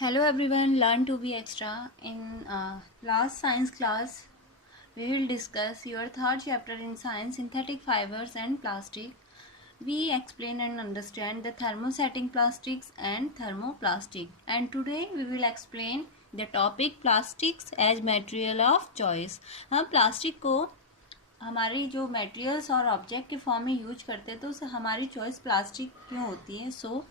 Hello everyone, learn to be extra. In last science class, we will discuss your third chapter in science, synthetic fibers and plastic. We explain and understand the thermosetting plastics and thermoplastic. And today we will explain the topic plastics as material of choice. हम plastic को हमारी जो materials और object के form में use करते हैं तो हमारी चॉइस प्लास्टिक क्यों होती है. So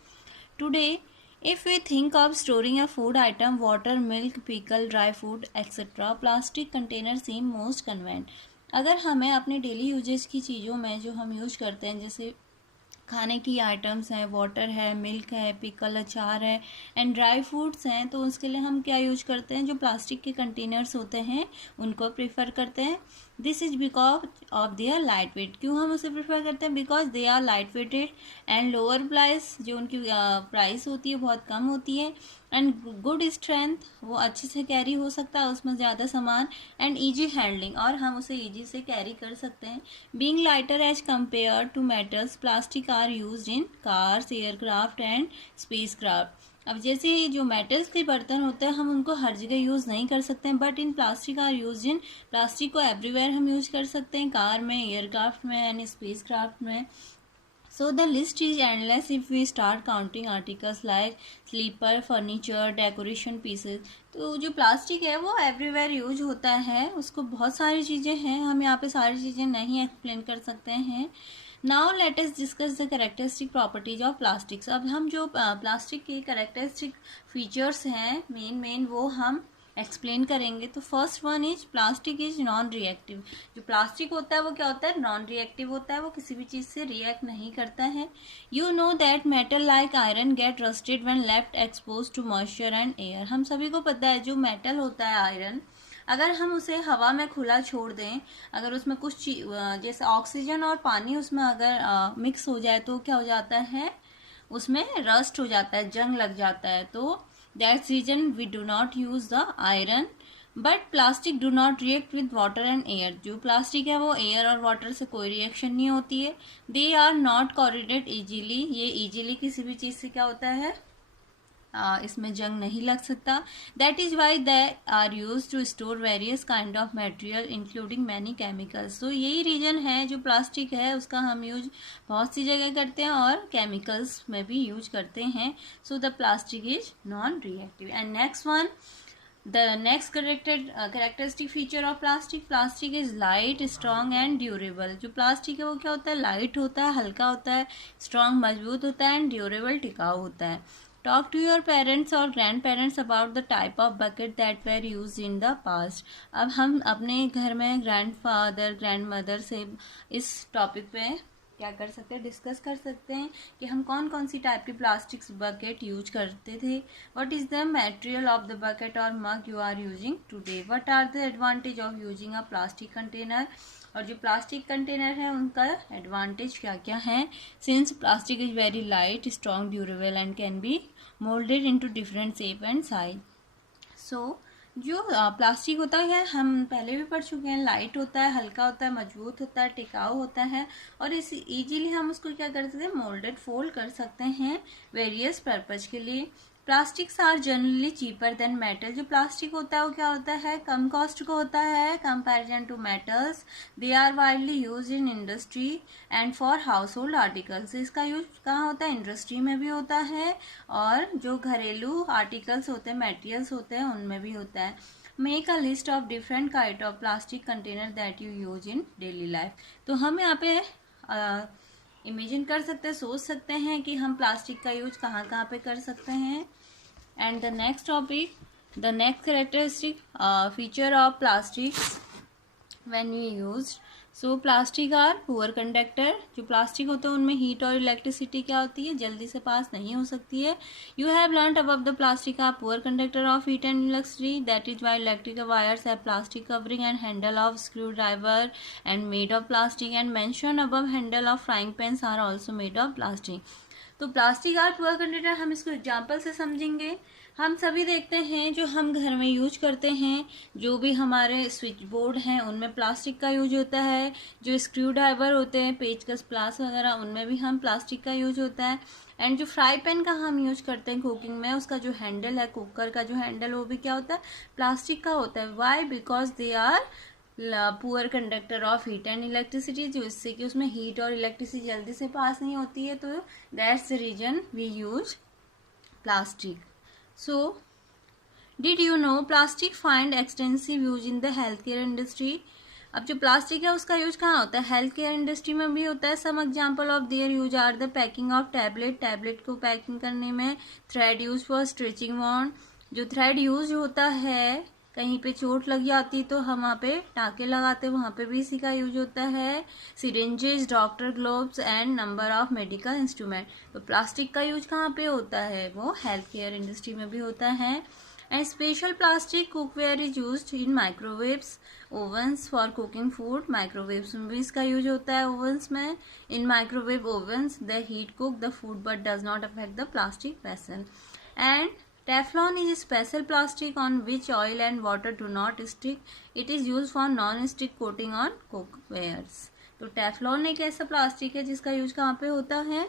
today if we think of storing a food item, water, milk, pickle, dry food, etc., plastic containers seem most convenient. अगर हमें अपने डेली यूजेस की चीज़ों में जो हम यूज करते हैं जैसे खाने की आइटम्स हैं, वाटर है, मिल्क है, पिकल अचार है एंड ड्राई फ्रूट्स हैं, तो उसके लिए हम क्या यूज करते हैं, जो प्लास्टिक के कंटेनर्स होते हैं उनको प्रेफर करते हैं. This is because of their light weight. क्यों हम उसे प्रेफर करते हैं? Because they are light weighted and lower price. जो उनकी प्राइस होती है बहुत कम होती है एंड गुड स्ट्रेंथ, वो अच्छे से कैरी हो सकता है उसमें ज़्यादा सामान एंड ईजी हैंडलिंग, और हम उसे ईजी से कैरी कर सकते हैं. Being lighter as compared to metals, plastic are used in cars, aircraft and spacecraft. अब जैसे जो मेटल्स के बर्तन होते हैं हम उनको हर जगह यूज़ नहीं कर सकते हैं, but in plastic are use in. Plastic को एवरीवेयर हम यूज कर सकते हैं, कार में, एयरक्राफ्ट में एंड स्पेसक्राफ्ट में. So the list is endless if we start counting articles like sleeper, furniture, decoration pieces. तो जो प्लास्टिक है वो एवरीवेयर यूज होता है, उसको बहुत सारी चीज़ें हैं, हम यहाँ पे सारी चीज़ें नहीं एक्सप्लेन कर सकते हैं. Now let us discuss the characteristic properties of plastics. अब हम जो प्लास्टिक के कैरेक्टरिस्टिक फीचर्स हैं मेन वो हम एक्सप्लेन करेंगे. तो first one is plastic is non reactive. जो प्लास्टिक होता है वो क्या होता है? नॉन रिएक्टिव होता है, वो किसी भी चीज़ से रिएक्ट नहीं करता है. You know that metal like iron get rusted when left expose to moisture and air. हम सभी को पता है जो मेटल होता है आयरन, अगर हम उसे हवा में खुला छोड़ दें, अगर उसमें कुछ जैसे ऑक्सीजन और पानी उसमें अगर मिक्स हो जाए तो क्या हो जाता है, उसमें रस्ट हो जाता है, जंग लग जाता है. तो that's reason we do not use the iron. But plastic do not react with water and air. जो प्लास्टिक है वो एयर और वाटर से कोई रिएक्शन नहीं होती है. They are not corroded easily. ये इजीली किसी भी चीज़ से क्या होता है, इसमें जंग नहीं लग सकता. That is why they are use to store various kind of material including many chemicals. तो यही रीजन है जो प्लास्टिक है उसका हम यूज बहुत सी जगह करते हैं और केमिकल्स में भी यूज करते हैं. So the plastic is non reactive. And next one, the next characteristic feature of plastic is light, strong and durable. जो प्लास्टिक है वो क्या होता है? लाइट होता है, हल्का होता है, स्ट्रॉन्ग मजबूत होता है एंड ड्यूरेबल टिकाऊ होता है. टॉक टू योर पेरेंट्स और grand parents about the type of bucket that were use in the past. अब हम अपने घर में ग्रैंड फादर ग्रैंड मदर से इस टॉपिक पे क्या कर सकते हैं, डिस्कस कर सकते हैं कि हम कौन कौन सी टाइप की प्लास्टिक्स बकेट यूज करते थे. What is the material of the bucket और mug you are using today. What are the advantage of using a plastic container. और जो प्लास्टिक कंटेनर है उनका एडवांटेज क्या क्या है. Since plastic is very light, strong, durable and can be moulded into different shape and size. So जो plastic होता है हम पहले भी पढ़ चुके हैं, लाइट होता है, हल्का होता है, मजबूत होता है, टिकाऊ होता है और इस इजीली हम उसको क्या कर सकते हैं, मोल्डेड फोल्ड कर सकते हैं वेरियस पर्पज के लिए. Plastics are generally cheaper than metal. जो प्लास्टिक होता है वो क्या होता है, कम कॉस्ट का होता है comparison to metals. They are widely use in industry and for household articles. इसका यूज कहाँ होता है? इंडस्ट्री में भी होता है और जो घरेलू आर्टिकल्स होते हैं, मटेरियल्स होते हैं, उनमें भी होता है. Make a list of different kind of plastic container that you use in daily life. तो हम यहाँ पे इमेजिन कर सकते हैं, सोच सकते हैं कि हम प्लास्टिक का यूज कहाँ कहाँ पे कर सकते हैं. And the next topic, the next characteristic feature of plastics when we used. So plastic are poor conductor. जो प्लास्टिक होते हैं उनमें हीट और इलेक्ट्रिसिटी क्या होती है, जल्दी से पास नहीं हो सकती है. You have learnt above the plastic are poor conductor of heat and electricity. That is why electrical wires have plastic covering and handle of screwdriver and made of plastic, and mentioned above handle of frying pans are also made of plastic. तो plastic are poor container हम इसको example से समझेंगे. हम सभी देखते हैं जो हम घर में यूज करते हैं, जो भी हमारे स्विच बोर्ड हैं उनमें प्लास्टिक का यूज होता है. जो स्क्रू ड्राइवर होते हैं, पेचकस, प्लास वगैरह, उनमें भी हम प्लास्टिक का यूज होता है. एंड जो फ्राई पैन का हम यूज करते हैं कुकिंग में, उसका जो हैंडल है, कुकर का जो हैंडल, वो भी क्या होता है, प्लास्टिक का होता है। Why? Because they are poor conductor of heat and electricity, जो इससे कि उसमें हीट और इलेक्ट्रिसिटी जल्दी से पास नहीं होती है, तो that's the reason we use plastic. So did you know plastic find extensive use in the health care industry? अब जो प्लास्टिक है उसका यूज कहाँ होता है, हेल्थ केयर इंडस्ट्री में भी होता है। Some example of their use are the packing of tablet, tablet को पैकिंग करने में, thread use for stitching wound, जो थ्रेड यूज होता है, कहीं पे चोट लग जाती तो हम वहाँ पे टाँके लगाते हैं, वहाँ पे भी इसी का यूज होता है। Syringes, doctor gloves and number of medical instrument. तो प्लास्टिक का यूज कहाँ पे होता है, वो हेल्थ केयर इंडस्ट्री में भी होता है। And special plastic cookware is used in microwaves, ovens for cooking food. Microwaves में भी इसका यूज होता है, ओवंस में। In microwave ovens the heat cook the food but does not affect the plastic vessel. And Teflon is a special plastic on which oil and water do not stick. It is used for non-stick coating on cookwares. तो Teflon एक ऐसा plastic है जिसका use कहाँ पे होता है,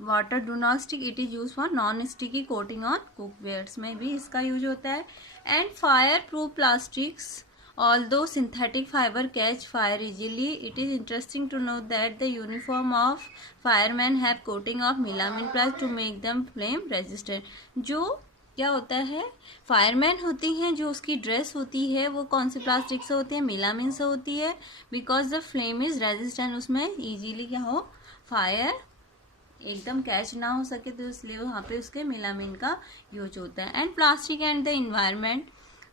water do not stick, it is use for non sticky coating on cookwares में भी इसका यूज होता है। And fire proof plastics, although synthetic fiber catch fire easily, it is interesting to note that the uniform of firemen have coating of melamine plus to make them flame resistant. जो क्या होता है, fireman होती हैं, जो उसकी dress होती है वो कौन से प्लास्टिक से होती है, मेलामिन से होती है, because the flame is resistant, उसमें इजीली क्या हो, फायर एकदम कैच ना हो सके, तो इसलिए वहाँ पे उसके मेलामिन का यूज होता है। And plastic and the environment.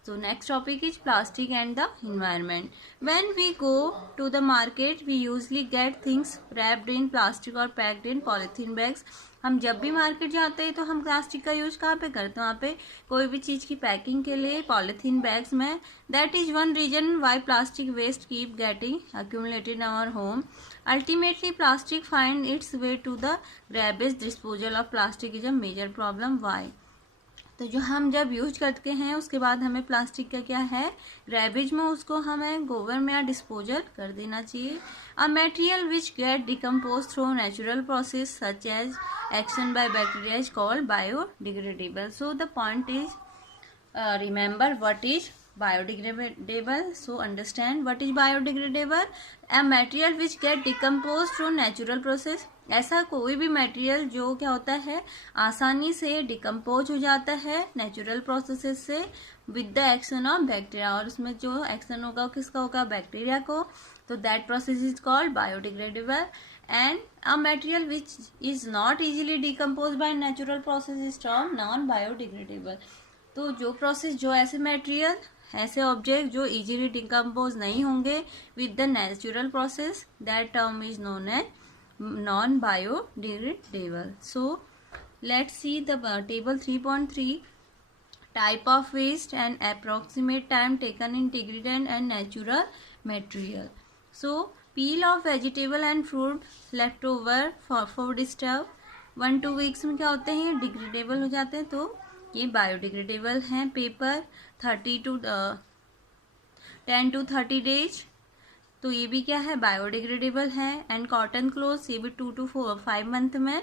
So next topic is plastic and the environment. When we go to the market, we usually get things wrapped in plastic or packed in polythene bags. हम जब भी market जाते हैं तो हम plastic का use कहाँ पे करते हैं, वहाँ पे कोई भी चीज़ की पैकिंग के लिए पॉलीथीन बैग्स में। That is one reason why plastic waste keep getting accumulated in our home. Ultimately, plastic find its way to the garbage. Disposal of plastic is a major problem. Why? तो जो हम जब use करते हैं उसके बाद हमें प्लास्टिक का क्या है, ग्रैबेज में उसको हमें गोबर में या डिस्पोजल कर देना चाहिए। A material which get decompose through natural process such as action by bacteria is called biodegradable. So the point is remember what is biodegradable. So understand what is biodegradable. A material which get decomposed through natural process. ऐसा कोई भी material जो क्या होता है, आसानी से decompose हो जाता है नेचुरल प्रोसेसेस से with the action of bacteria, और उसमें जो एक्शन होगा किसका होगा, बैक्टीरिया को, तो that process is called biodegradable. And a material which is not easily decompose by natural process is term non biodegradable. तो जो प्रोसेस, जो ऐसे मटेरियल, ऐसे ऑब्जेक्ट जो इजीली डिकम्पोज नहीं होंगे with the natural process, that term is known as non biodegradable. So let's see the table 3.3, type of waste and approximate time taken in degraded and natural material. So peel of vegetable and fruit left over for food stuff 1-2 weeks में क्या होते हैं, degradable हो जाते हैं, तो ये biodegradable हैं। पेपर 10 to 30 डेज, तो ये भी क्या है, बायोडिग्रेडेबल है। एंड कॉटन क्लोथ्स, ये भी 2 to 5 मंथ में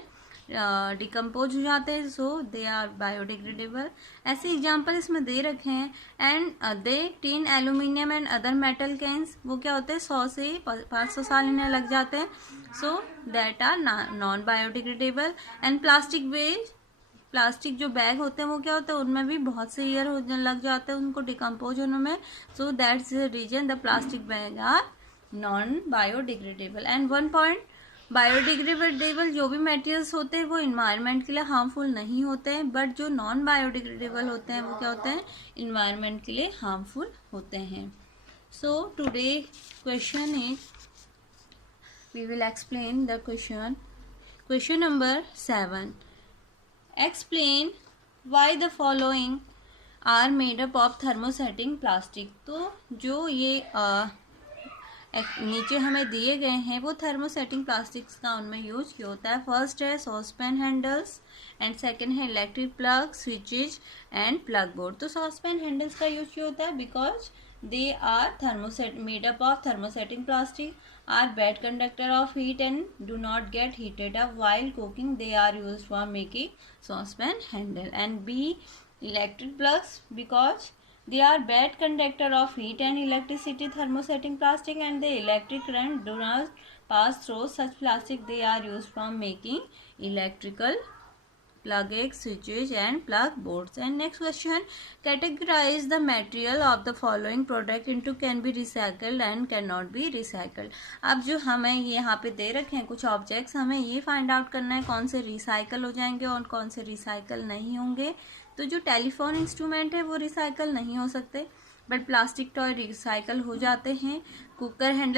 डिकम्पोज हो जाते हैं, सो दे आर बायोडिग्रेडेबल। ऐसे एग्जाम्पल इसमें दे रखे हैं। And the tin, aluminium and other metal cans, वो क्या होते हैं, 100 से 500 साल इन्हें लग जाते हैं, so that are non biodegradable. And plastic waste, plastic जो बैग होते हैं वो क्या होते हैं, उनमें भी बहुत से ईयर लग जाते हैं उनको डिकम्पोज होने में, so that's the reason the plastic bag are non biodegradable. And one point, biodegradable जो भी मटेरियल्स होते हैं वो इन्वायरमेंट के लिए हार्मफुल नहीं होते हैं, बट जो नॉन बायोडिग्रेडेबल होते हैं वो क्या होते हैं, इन्वायरमेंट के लिए हार्मफुल होते हैं। So today question is, we will explain the question number 7। Explain why the following are made up of thermosetting plastic. तो जो ये नीचे हमें दिए गए हैं वो थर्मोसेटिंग प्लास्टिक्स का उनमें यूज किया होता है। फर्स्ट है सॉसपैन हैंडल्स, एंड सेकंड है electric plug, switches and plug board. तो सॉसपैन हैंडल्स का यूज किया होता है because they are made up of thermosetting plastic. are bad conductor of heat and do not get heated up while cooking. They are used for making saucepan handle. And B, electric plugs, because they are bad conductor of heat and electricity, thermosetting plastic, and the electric current do not pass through such plastic. They are used for making electrical plug-ins, switches and plug boards. And next question, categorize the material of the following product into can be recycled and cannot be recycled. अब जो हमें यहाँ पे दे रखे हैं कुछ objects, हमें ये फाइंड आउट करना है कौन से रिसाइकल हो जाएंगे और कौन से रिसाइकल नहीं होंगे. तो जो टेलीफोन इंस्ट्रूमेंट है वो रिसाइकल नहीं हो सकते, बट प्लास्टिक टॉय रिसाइकल हो जाते हैं. Cooker handle